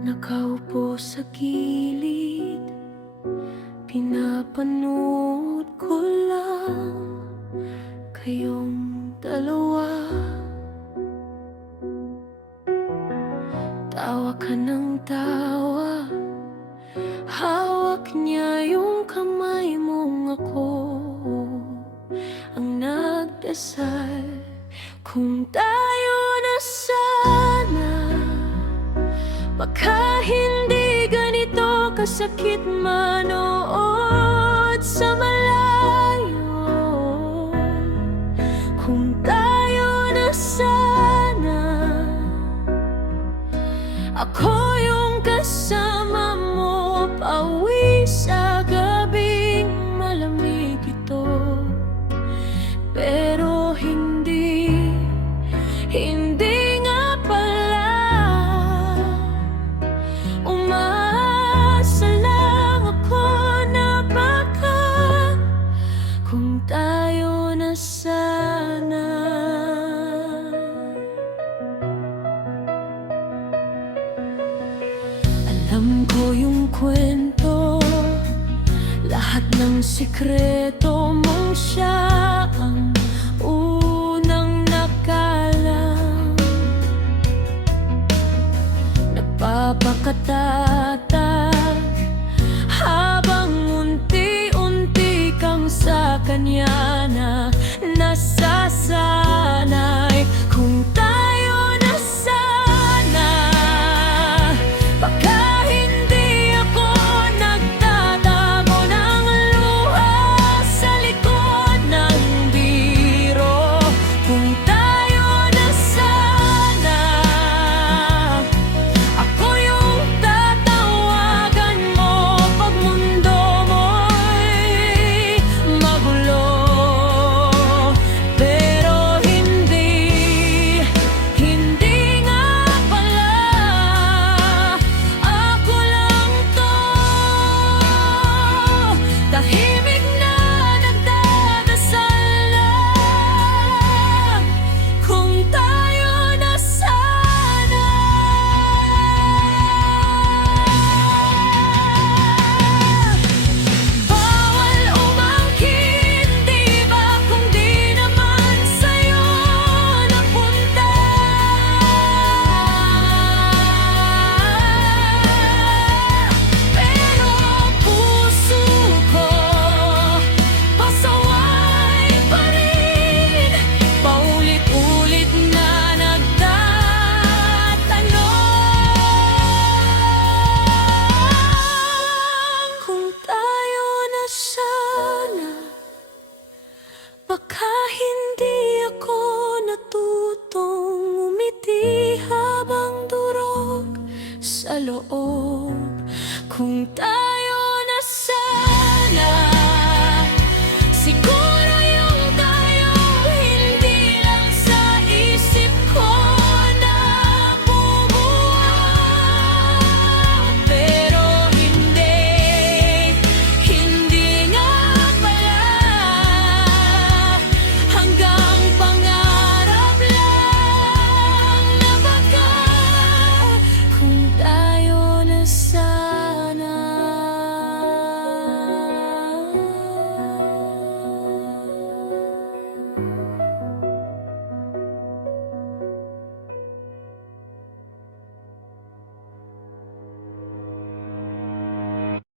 Nakaupo sa gilid, pinapanood ko lang kayong dalawa. Tawa ka ng tawa, hawak niya yung kamay mong ako ang nagdasal. Kung tayo na sana, baka hindi ganito kasakit manood sa malayo. Kung tayo na sana, ako yung kasama mo pauwi sa gabing malamig ito. Pero hindi nga pala. Umaasa lang ako na baka kung tayo na sana. Alam ko yung kwento, lahat ng sikreto mong siya ang unang nakalam. Nagpapakatatag habang unti-unti kang sa kanya na nasasanay. Kung tayo na sana, baka hindi ako nagtatago ng luha sa likod ng biro. Kung tayo na sana, ako yung tatawagan mo pag mundo mo'y magulo. Pero hindi nga pala. Ako lang to, tahimik na nagdadasal lang. Kung tayo na sana. Bawal umangkin, di ba? Kung di naman sa'yo napunta. Pero puso ko pasaway pa rin, paulit-ulit na nagtatanong. Kung tayo na sana, baka hindi ako natutong umiti habang durog sa loob. Kung tayo